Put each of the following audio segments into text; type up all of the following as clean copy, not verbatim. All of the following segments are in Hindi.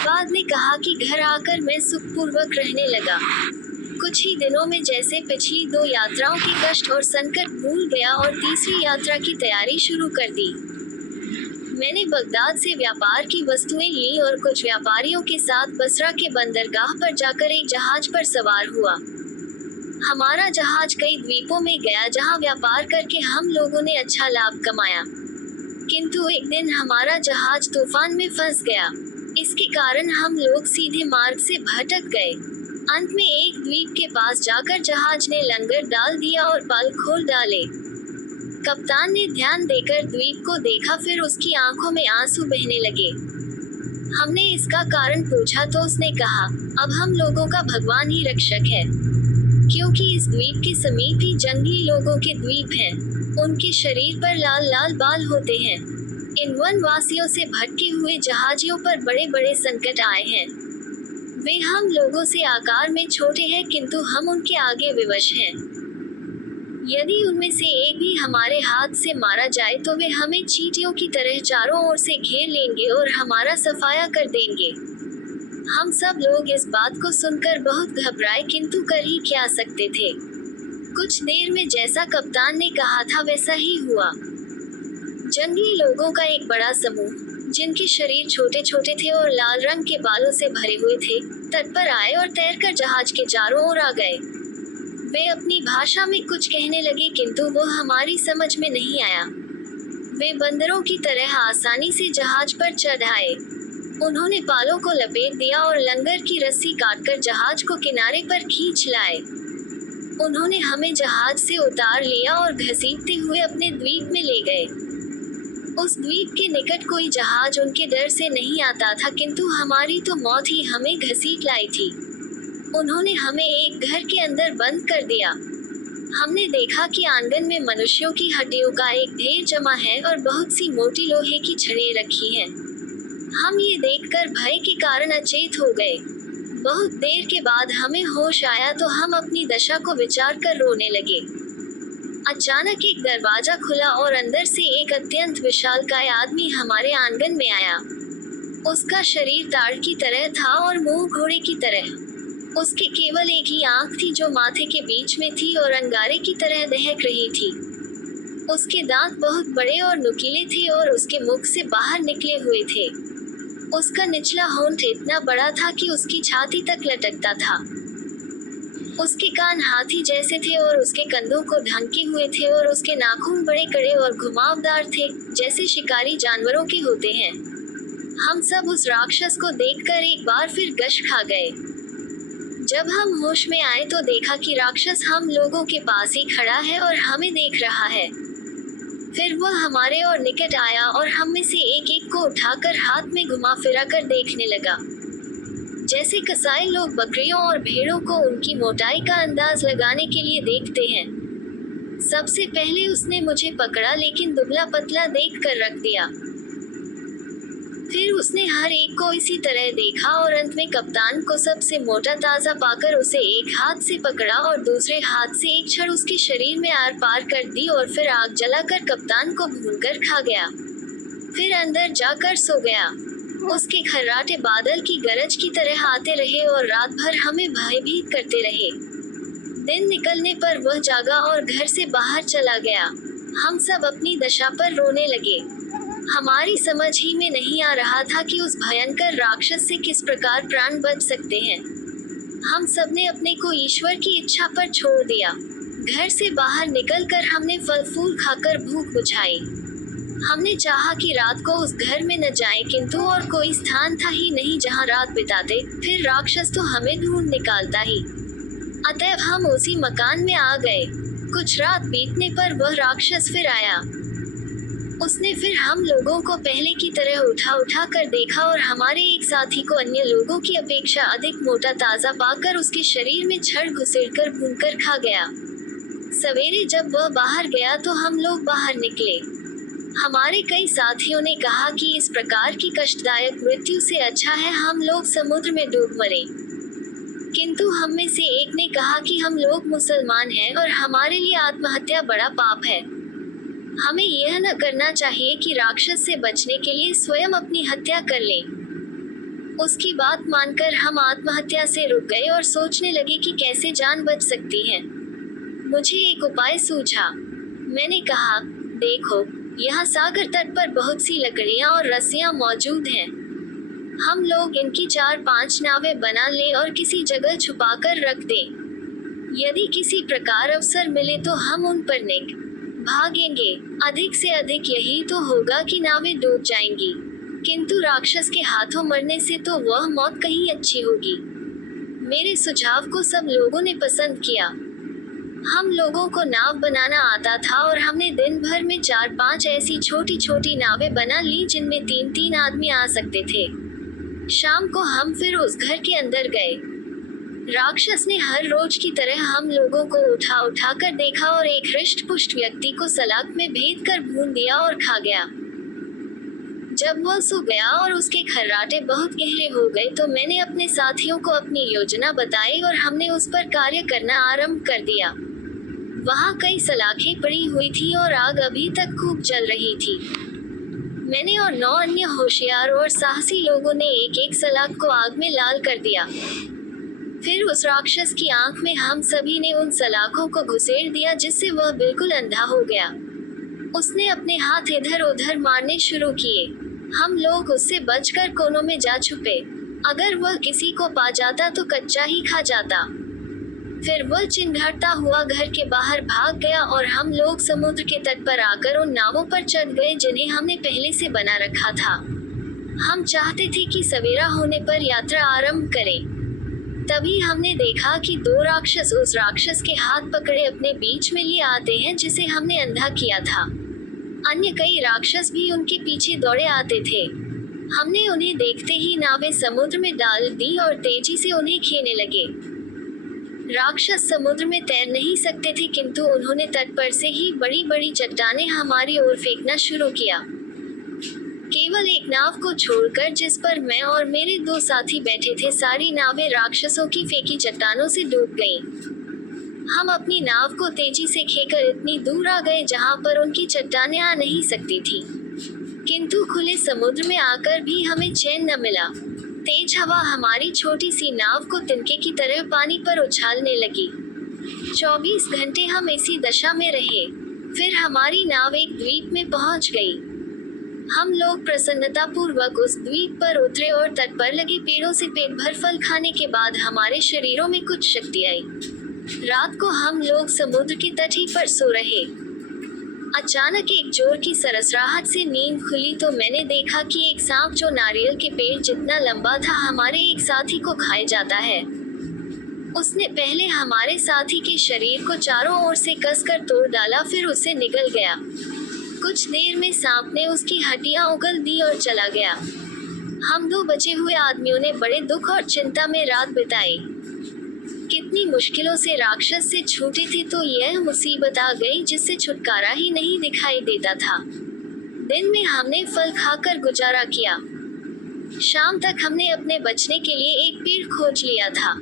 बाद ने कहा कि घर आकर मैं सुखपूर्वक रहने लगा। कुछ ही दिनों में जैसे पिछली 2 यात्राओं के कष्ट और संकट भूल गया और तीसरी यात्रा की तैयारी शुरू कर दी। मैंने बगदाद से व्यापार की वस्तुएं ली और कुछ व्यापारियों के साथ बसरा के बंदरगाह पर जाकर एक जहाज पर सवार हुआ। हमारा जहाज कई द्वीपों में गया जहां व्यापार करके हम लोगों ने अच्छा लाभ कमाया। किंतु एक दिन हमारा जहाज तूफान में फंस गया। इसके कारण हम लोग सीधे मार्ग से भटक गए। अंत में एक द्वीप के पास जाकर जहाज ने लंगर डाल दिया और पाल खोल डाले। कप्तान ने ध्यान देकर द्वीप को देखा, फिर उसकी आंखों में आंसू बहने लगे। हमने इसका कारण पूछा तो उसने कहा, अब हम लोगों का भगवान ही रक्षक है, क्योंकि इस द्वीप के समीप ही जंगली लोगों के द्वीप हैं। उनके शरीर पर लाल लाल बाल होते हैं। इन वनवासियों से भटके हुए जहाजियों पर बड़े बड़े संकट आए हैं। वे हम लोगों से आकार में छोटे हैं, किंतु हम उनके आगे विवश हैं। यदि उनमें से एक भी हमारे हाथ से मारा जाए तो वे हमें चींटियों की तरह चारों ओर से घेर लेंगे और हमारा सफाया कर देंगे। हम सब लोग इस बात को सुनकर बहुत घबराए, किंतु कर ही क्या सकते थे। कुछ देर में जैसा कप्तान ने कहा था वैसा ही हुआ। जंगली लोगों का एक बड़ा समूह, जिनके शरीर छोटे छोटे थे और लाल रंग के बालों से भरे हुए थे, तट पर आए और तैरकर जहाज के चारों ओर आ गए। वे अपनी भाषा में कुछ कहने लगे, किंतु वो हमारी समझ में नहीं आया। वे बंदरों की तरह आसानी से जहाज पर चढ़ आए। उन्होंने पालों को लपेट दिया और लंगर की रस्सी काटकर जहाज को किनारे पर खींच लाए। उन्होंने हमें जहाज से उतार लिया और घसीटते हुए अपने द्वीप में ले गए। उस द्वीप के निकट कोई जहाज उनके डर से नहीं आता था, किंतु हमारी तो मौत ही हमें घसीट लाई थी। उन्होंने हमें एक घर के अंदर बंद कर दिया। हमने देखा कि आंगन में मनुष्यों की हड्डियों का एक ढेर जमा है और बहुत सी मोटी लोहे की छड़ें रखी हैं। हम ये देखकर भय के कारण अचेत हो गए। बहुत देर के बाद हमें होश आया तो हम अपनी दशा को विचार कर रोने लगे। अचानक एक दरवाजा खुला और अंदर से एक अत्यंत विशालकाय आदमी हमारे आंगन में आया। उसका शरीर ताड़ की तरह था और मुंह घोड़े की तरह। उसके केवल एक ही आंख थी जो माथे के बीच में थी और अंगारे की तरह दहक रही थी। उसके दांत बहुत बड़े और नुकीले थे और उसके मुख से बाहर निकले हुए थे। उसका निचला होंठ इतना बड़ा था कि उसकी छाती तक लटकता था। उसके कान हाथी जैसे थे और उसके कंधों को ढके हुए थे और उसके नाखून बड़े कड़े और घुमावदार थे, जैसे शिकारी जानवरों के होते हैं। हम सब उस राक्षस को देखकर एक बार फिर गश खा गए। जब हम होश में आए तो देखा कि राक्षस हम लोगों के पास ही खड़ा है और हमें देख रहा है। फिर वह हमारे और निकट आया और हम में से एक एक को उठाकर हाथ में घुमा फिरा कर देखने लगा, जैसे कसाई लोग बकरियों और भेड़ों को उनकी मोटाई का अंदाज लगाने के लिए देखते हैं। सबसे पहले उसने मुझे पकड़ा, लेकिन दुबला पतला देख कर रख दिया। फिर उसने हर एक को इसी तरह देखा और अंत में कप्तान को सबसे मोटा ताजा पाकर उसे एक हाथ से पकड़ा और दूसरे हाथ से एक छड़ उसके शरीर में आर पार कर दी और फिर आग जलाकर कप्तान को भूनकर खा गया। फिर अंदर जाकर सो गया। उसके खर्राटे बादल की गरज की तरह आते रहे और रात भर हमें भयभीत करते रहे। दिन निकलने पर वह जागा और घर से बाहर चला गया। हम सब अपनी दशा पर रोने लगे। हमारी समझ ही में नहीं आ रहा था कि उस भयंकर राक्षस से किस प्रकार प्राण बच सकते हैं। हम सबने अपने को ईश्वर की इच्छा पर छोड़ दिया। घर से बाहर निकलकर हमने फल फूल खाकर भूख बुझाई। हमने चाहा कि रात को उस घर में न जाएं, किंतु और कोई स्थान था ही नहीं जहां रात बिताते। फिर राक्षस तो हमें ढूंढ निकालता ही। अतएव हम उसी मकान में आ गए। कुछ रात बीतने पर वह राक्षस फिर आया। उसने फिर हम लोगों को पहले की तरह उठा उठा कर देखा और हमारे एक साथी को अन्य लोगों की अपेक्षा अधिक मोटा ताजा पाकर उसके शरीर में छड़ घुसेड़कर भूनकर खा गया। सवेरे जब वह बाहर गया तो हम लोग बाहर निकले। हमारे कई साथियों ने कहा कि इस प्रकार की कष्टदायक मृत्यु से अच्छा है हम लोग समुद्र में डूब मरे। किंतु हम में से एक ने कहा कि हम लोग मुसलमान हैं और हमारे लिए आत्महत्या बड़ा पाप है। हमें यह न करना चाहिए कि राक्षस से बचने के लिए स्वयं अपनी हत्या कर लें। उसकी बात मानकर हम आत्महत्या से रुक गए और सोचने लगे कि कैसे जान बच सकती है। मुझे एक उपाय सूझा। मैंने कहा, देखो, यहाँ सागर तट पर बहुत सी लकड़ियाँ और रस्सियाँ मौजूद हैं। हम लोग इनकी 4-5 नावें बना लें और किसी जगह छुपाकर रख दें। यदि किसी प्रकार अवसर मिले तो हम उन पर निक भागेंगे। अधिक से अधिक यही तो होगा कि नावें डूब जाएंगी, किंतु राक्षस के हाथों मरने से तो वह मौत कहीं अच्छी होगी। मेरे सुझाव को सब लोगों ने पसंद किया। हम लोगों को नाव बनाना आता था और हमने दिन भर में 4-5 ऐसी छोटी छोटी नावें बना ली जिनमें 3-3 आदमी आ सकते थे। शाम को हम फिर उस घर के अंदर गए। राक्षस ने हर रोज की तरह हम लोगों को उठा उठा कर देखा और एक हृष्ट पुष्ट व्यक्ति को सलाख में भेद कर भून दिया और खा गया। जब वह सो गया और उसके खर्राटे बहुत गहरे हो गए तो मैंने अपने साथियों को अपनी योजना बताई और हमने उस पर कार्य करना आरंभ कर दिया। वहाँ कई सलाखें पड़ी हुई थी और आग अभी तक खूब जल रही थी। मैंने और 9 अन्य होशियार और साहसी लोगों ने एक एक सलाख को आग में लाल कर दिया। फिर उस राक्षस की आंख में हम सभी ने उन सलाखों को घुसेड़ दिया जिससे वह बिल्कुल अंधा हो गया। उसने अपने हाथ इधर उधर मारने शुरू किए। हम लोग उससे बचकर कोनों में जा छुपे। अगर वह किसी को पा जाता तो कच्चा ही खा जाता। फिर वह चिंघाड़ता हुआ घर के बाहर भाग गया और हम लोग समुद्र के तट पर आकर उन नावों पर चढ़ गए जिन्हें हमने पहले से बना रखा था। हम चाहते थे कि सवेरा होने पर यात्रा आरंभ करें। तभी हमने देखा कि 2 राक्षस उस राक्षस के हाथ पकड़े अपने बीच में लिए आते हैं जिसे हमने अंधा किया था। अन्य कई राक्षस भी उनके पीछे दौड़े आते थे। हमने उन्हें देखते ही नावें समुद्र में डाल दी और तेजी से उन्हें खेने लगे। राक्षस समुद्र में तैर नहीं सकते थे किंतु उन्होंने तट पर से ही बड़ी बड़ी चट्टानें हमारी ओर फेंकना शुरू किया। केवल एक नाव को छोड़कर जिस पर मैं और मेरे 2 साथी बैठे थे सारी नावें राक्षसों की फेंकी चट्टानों से डूब गईं। हम अपनी नाव को तेजी से खेकर इतनी दूर आ गए जहां पर उनकी चट्टानें आ नहीं सकती थीं। किंतु खुले समुद्र में आकर भी हमें चैन न मिला। तेज हवा हमारी छोटी सी नाव को तिनके की तरह पानी पर उछालने लगी। 24 घंटे हम इसी दशा में रहे। फिर हमारी नाव एक द्वीप में पहुंच गई। हम लोग प्रसन्नता पूर्वक उस द्वीप पर उतरे और तट पर लगे पेड़ों से पेट भर फल खाने के बाद हमारे शरीरों में कुछ शक्ति आई। रात को हम लोग समुद्र के तट ही पर सो रहे। अचानक एक जोर की सरसराहट से नींद खुली तो मैंने देखा कि एक सांप जो नारियल के पेड़ जितना लंबा था हमारे एक साथी को खाए जाता है। उसने पहले हमारे साथी के शरीर को चारों ओर से कसकर तोड़ डाला, फिर उससे निकल गया। कुछ देर में सांप ने उसकी हड्डियां उगल दी और चला गया। हम 2 बचे हुए आदमियों ने बड़े दुख और चिंता में रात बिताई। कितनी मुश्किलों से राक्षस से छूटे थे तो यह मुसीबत आ गई जिससे छुटकारा ही नहीं दिखाई देता था। दिन में हमने फल खाकर गुजारा किया। शाम तक हमने अपने बचने के लिए एक पेड़ खोज लिया था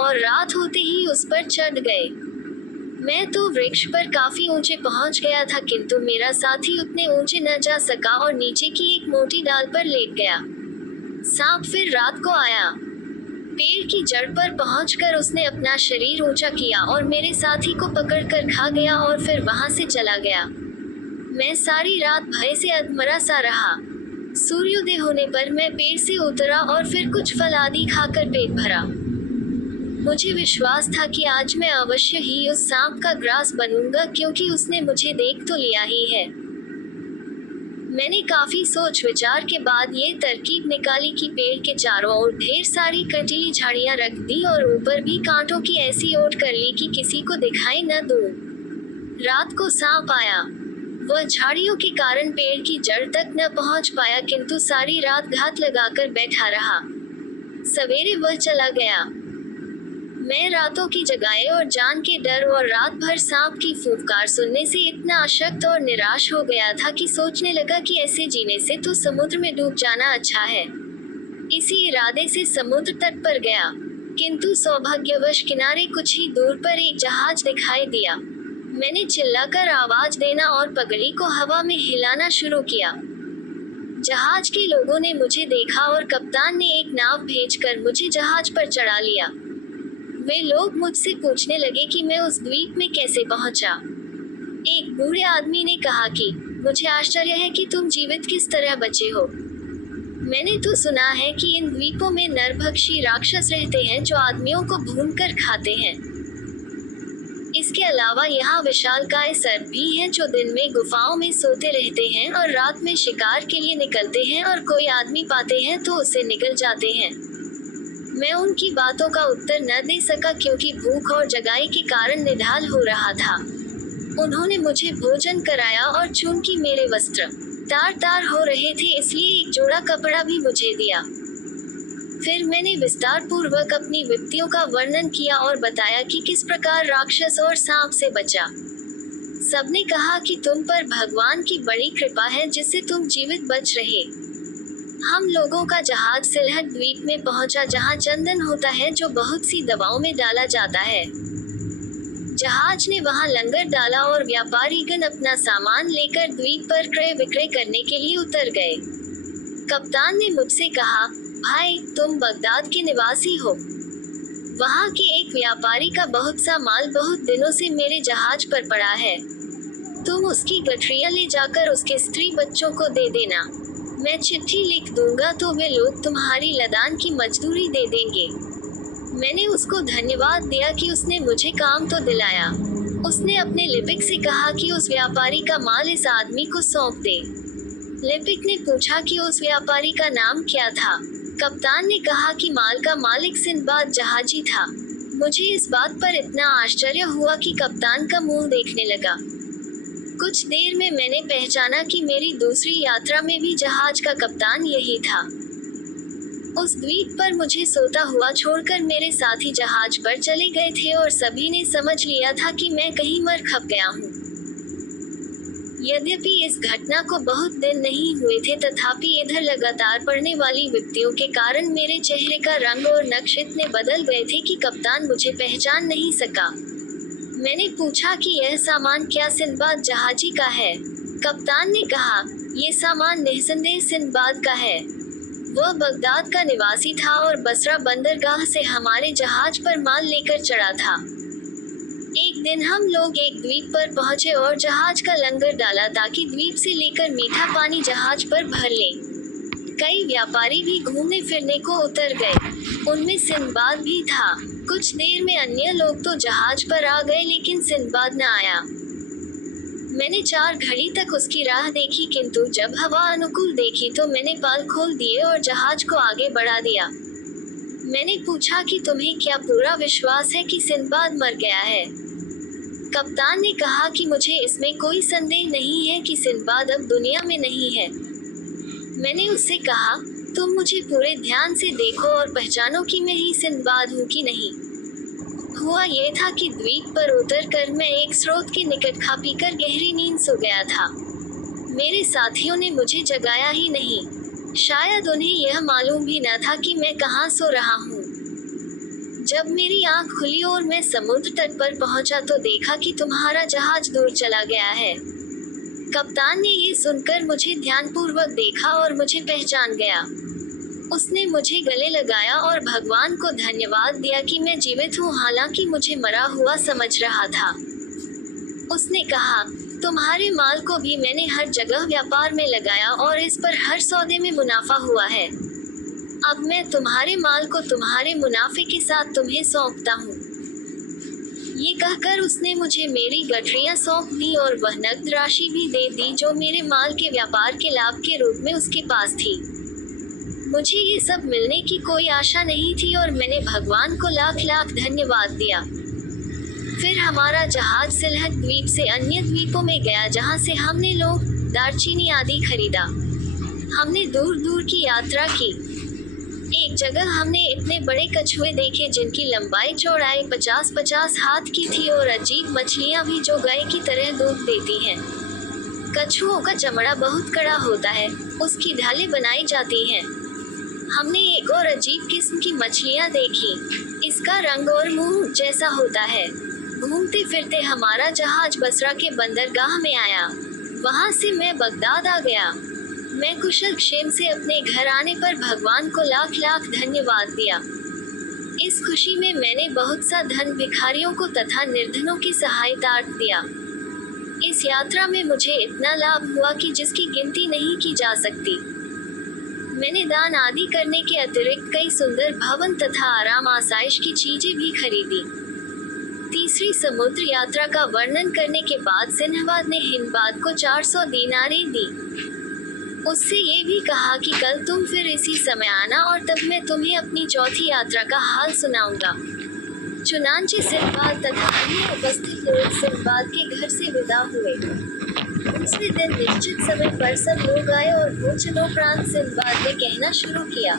और रात होते ही उस पर चढ़ गए। मैं तो वृक्ष पर काफी ऊंचे पहुंच गया था किंतु मेरा साथी उतने ऊंचे न जा सका और नीचे की एक मोटी डाल पर लेट गया। सांप फिर रात को आया। पेड़ की जड़ पर पहुंचकर उसने अपना शरीर ऊंचा किया और मेरे साथी को पकड़कर खा गया और फिर वहां से चला गया। मैं सारी रात भय से अधमरा सा रहा। सूर्योदय होने पर मैं पेड़ से उतरा और फिर कुछ फल आदि खाकर पेट भरा। मुझे विश्वास था कि आज मैं अवश्य ही उस सांप का ग्रास बनूंगा क्योंकि उसने मुझे देख तो लिया ही है। मैंने काफी सोच विचार के बाद ये तरकीब निकाली कि पेड़ के चारों ओर ढेर सारी कटीली झाड़ियां रख दी और ऊपर भी कांटों की ऐसी ओट कर ली कि किसी को दिखाई न दूं। रात को सांप आया। वह झाड़ियों के कारण पेड़ की जड़ तक न पहुंच पाया किंतु सारी रात घात लगाकर बैठा रहा। सवेरे वह चला गया। मैं रातों की जगाए और जान के डर और रात भर सांप की फुफकार सुनने से इतना अशक्त और निराश हो गया था कि सोचने लगा कि ऐसे जीने से तो समुद्र में डूब जाना अच्छा है। इसी इरादे से समुद्र तट पर गया किंतु सौभाग्यवश किनारे कुछ ही दूर पर एक जहाज दिखाई दिया। मैंने चिल्लाकर आवाज देना और पगड़ी को हवा में हिलाना शुरू किया। जहाज के लोगों ने मुझे देखा और कप्तान ने एक नाव भेजकर मुझे जहाज पर चढ़ा लिया। वे लोग मुझसे पूछने लगे कि मैं उस द्वीप में कैसे पहुंचा। एक बूढ़े आदमी ने कहा कि मुझे आश्चर्य है कि तुम जीवित किस तरह बचे हो। मैंने तो सुना है कि इन द्वीपों में नरभक्षी राक्षस रहते हैं जो आदमियों को भूनकर खाते हैं। इसके अलावा यहाँ विशालकाय सर्प भी हैं जो दिन में गुफाओं में सोते रहते हैं और रात में शिकार के लिए निकलते हैं और कोई आदमी पाते हैं तो उससे निकल जाते हैं। मैं उनकी बातों का उत्तर न दे सका क्योंकि भूख और जगाई के कारण निढाल हो रहा था। उन्होंने मुझे भोजन कराया और चूंकि मेरे वस्त्र तार तार हो रहे थे इसलिए एक जोड़ा कपड़ा भी मुझे दिया। फिर मैंने विस्तार पूर्वक अपनी विपत्तियों का वर्णन किया और बताया कि किस प्रकार राक्षस और सांप से बचा। सबने कहा कि तुम पर भगवान की बड़ी कृपा है जिससे तुम जीवित बच रहे। हम लोगों का जहाज सिलहट द्वीप में पहुंचा जहां चंदन होता है जो बहुत सी दवाओं में डाला जाता है। जहाज ने वहां लंगर डाला और व्यापारीगण अपना सामान लेकर द्वीप पर क्रय विक्रय करने के लिए उतर गए। कप्तान ने मुझसे कहा, भाई तुम बगदाद के निवासी हो। वहाँ के एक व्यापारी का बहुत सा माल बहुत दिनों से मेरे जहाज पर पड़ा है। तुम उसकी गठरियाँ ले जाकर उसके स्त्री बच्चों को दे देना। मैं चिट्ठी लिख दूंगा तो वे लोग तुम्हारी लदान की मजदूरी दे देंगे। मैंने उसको धन्यवाद दिया कि उसने मुझे काम तो दिलाया। उसने अपने लिपिक से कहा कि उस व्यापारी का माल इस आदमी को सौंप दे। लिपिक ने पूछा कि उस व्यापारी का नाम क्या था। कप्तान ने कहा कि माल का मालिक सिंदबाद जहाजी था। मुझे इस बात पर इतना आश्चर्य हुआ कि कप्तान का मुंह देखने लगा। कुछ देर में मैंने पहचाना कि मेरी दूसरी यात्रा में भी जहाज का कप्तान यही था। उस द्वीप पर मुझे सोता हुआ छोड़कर मेरे साथी जहाज पर चले गए थे और सभी ने समझ लिया था कि मैं कहीं मर खप गया हूँ। यद्यपि इस घटना को बहुत दिन नहीं हुए थे तथापि इधर लगातार पड़ने वाली विपत्तियों के कारण मेरे चेहरे का रंग और नक्श इतने बदल गए थे कि कप्तान मुझे पहचान नहीं सका। मैंने पूछा कि यह सामान क्या सिंदबाद जहाजी का है। कप्तान ने कहा, यह सामान निस्संदेह सिंदबाद का है। वह बगदाद का निवासी था और बसरा बंदरगाह से हमारे जहाज पर माल लेकर चढ़ा था। एक दिन हम लोग एक द्वीप पर पहुंचे और जहाज का लंगर डाला ताकि द्वीप से लेकर मीठा पानी जहाज पर भर लें। कई व्यापारी भी घूमने फिरने को उतर गए। उनमें सिंदबाद भी था। कुछ देर में अन्य लोग तो जहाज पर आ गए लेकिन सिंदबाद न आया। मैंने 4 घड़ी तक उसकी राह देखी किंतु जब हवा अनुकूल देखी तो मैंने पाल खोल दिए और जहाज को आगे बढ़ा दिया। मैंने पूछा कि तुम्हें क्या पूरा विश्वास है कि सिंदबाद मर गया है। कप्तान ने कहा कि मुझे इसमें कोई संदेह नहीं है कि सिंदबाद अब दुनिया में नहीं है। मैंने उससे कहा, तुम मुझे पूरे ध्यान से देखो और पहचानो कि मैं ही सिंदबाद हूँ कि नहीं। हुआ ये था कि द्वीप पर उतरकर मैं एक स्रोत के निकट खा पीकर गहरी नींद सो गया था। मेरे साथियों ने मुझे जगाया ही नहीं। शायद उन्हें यह मालूम भी न था कि मैं कहाँ सो रहा हूँ। जब मेरी आंख खुली और मैं समुद्र तट पर पहुंचा तो देखा कि तुम्हारा जहाज दूर चला गया है। कप्तान ने ये सुनकर मुझे ध्यानपूर्वक देखा और मुझे पहचान गया। उसने मुझे गले लगाया और भगवान को धन्यवाद दिया कि मैं जीवित हूँ हालांकि मुझे मरा हुआ समझ रहा था। उसने कहा, तुम्हारे माल को भी मैंने हर जगह व्यापार में लगाया और इस पर हर सौदे में मुनाफा हुआ है। अब मैं तुम्हारे माल को तुम्हारे मुनाफे के साथ तुम्हें सौंपता हूँ। ये कहकर उसने मुझे मेरी गठरियाँ सौंप दी और वह नकद राशि भी दे दी जो मेरे माल के व्यापार के लाभ के रूप में उसके पास थी। मुझे ये सब मिलने की कोई आशा नहीं थी और मैंने भगवान को लाख लाख धन्यवाद दिया। फिर हमारा जहाज सिलहट द्वीप से अन्य द्वीपों में गया जहाँ से हमने लोग दालचीनी आदि खरीदा। हमने दूर दूर की यात्रा की। एक जगह हमने इतने बड़े कछुए देखे जिनकी लंबाई चौड़ाई 50-50 हाथ की थी और अजीब मछलियाँ भी जो गाय की तरह दूध देती हैं। कछुओं का चमड़ा बहुत कड़ा होता है, उसकी ढालें बनाई जाती हैं। हमने एक और अजीब किस्म की मछलियाँ देखी। इसका रंग और मुंह जैसा होता है। घूमते फिरते हमारा जहाज बसरा के बंदरगाह में आया। वहाँ से मैं बगदाद आ गया। मैं कुशल क्षेम से अपने घर आने पर भगवान को लाख लाख धन्यवाद दिया। इस खुशी में मैंने बहुत सा धन भिखारियों को तथा निर्धनों की सहायतार्थ दिया। इस यात्रा में मुझे इतना लाभ हुआ कि जिसकी गिनती नहीं की जा सकती। मैंने दान आदि करने के अतिरिक्त कई सुंदर भवन तथा आराम आसाइश की चीजें भी खरीदी। तीसरी समुद्र यात्रा का वर्णन करने के बाद सिन्हवाद ने हिंदबाद को 400 दीनारें दी। उससे ये भी कहा कि कल तुम फिर इसी समय आना और तब मैं तुम्हें अपनी चौथी यात्रा का हाल सुनाऊंगा। चुनांचे सिंबाद तथा अन्य उपस्थित लोग सिंबाद के घर से विदा हुए। दूसरे दिन निश्चित समय पर सब लोग आए और भोजनोपरांत सिंबाद ने कहना शुरू किया।